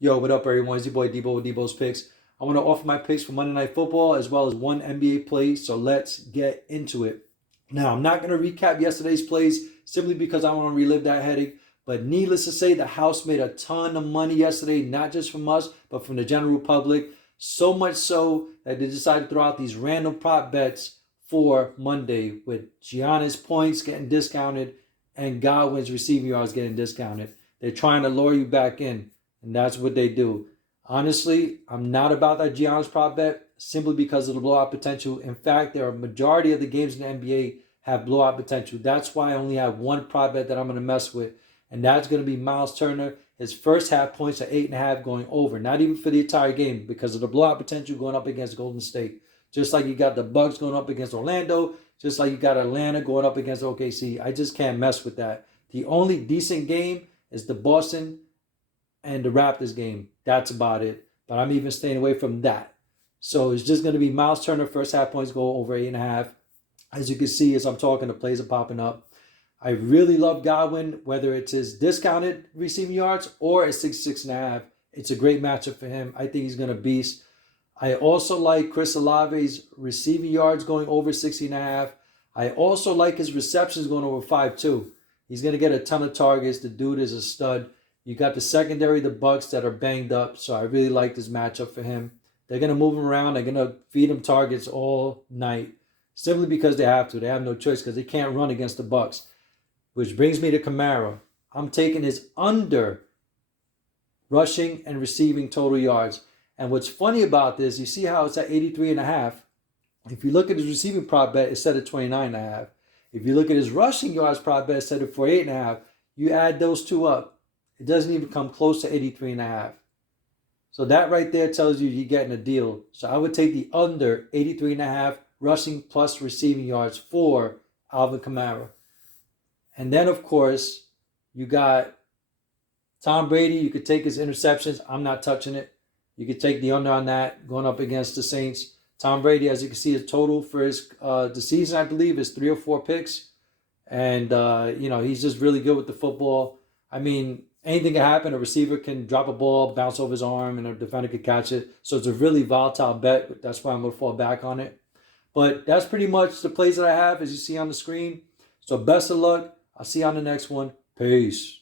Yo, what up, everyone? It's your boy Debo with Debo's Picks. I want to offer my picks for Monday Night Football as well as one NBA play, so let's get into it. Now, I'm not going to recap yesterday's plays simply because I want to relive that headache, but needless to say, the house made a ton of money yesterday, not just from us, but from the general public. So much so that they decided to throw out these random prop bets for Monday with Giannis points getting discounted and Godwin's receiving yards getting discounted. They're trying to lure you back in. And that's what they do. Honestly, I'm not about that Giannis prop bet simply because of the blowout potential. In fact, there are a majority of the games in the NBA have blowout potential. That's why I only have one prop bet that I'm going to mess with. And that's going to be Miles Turner. His first half points at 8.5 going over. Not even for the entire game because of the blowout potential going up against Golden State. Just like you got the Bucks going up against Orlando. Just like you got Atlanta going up against OKC. I just can't mess with that. The only decent game is the Boston and the Raptors game. That's about it. But I'm even staying away from that. So it's just going to be Miles Turner, first half points go over 8.5. As you can see, as I'm talking, the plays are popping up. I really love Godwin, whether it's his discounted receiving yards or his 6.5. It's a great matchup for him. I think he's going to beast. I also like Chris Olave's receiving yards going over 60.5. I also like his receptions going over 5.2. He's going to get a ton of targets. The dude is a stud. You got the secondary, the Bucks that are banged up, so I really like this matchup for him. They're going to move him around. They're going to feed him targets all night simply because they have to. They have no choice because they can't run against the Bucks. Which brings me to Kamara. I'm taking his under rushing and receiving total yards. And what's funny about this, you see how it's at 83.5. If you look at his receiving prop bet, it's set at 29.5. If you look at his rushing yards prop bet, it's set at 48.5. You add those two up. It doesn't even come close to 83.5. So that right there tells you you're getting a deal. So I would take the under 83.5 rushing plus receiving yards for Alvin Kamara. And then, of course, you got Tom Brady. You could take his interceptions. I'm not touching it. You could take the under on that going up against the Saints. Tom Brady, as you can see, his total for his the season, I believe, is 3 or 4 picks. And, he's just really good with the football. I mean, anything can happen. A receiver can drop a ball, bounce over his arm, and a defender could catch it. So it's a really volatile bet. That's why I'm going to fall back on it. But that's pretty much the plays that I have, as you see on the screen. So best of luck. I'll see you on the next one. Peace.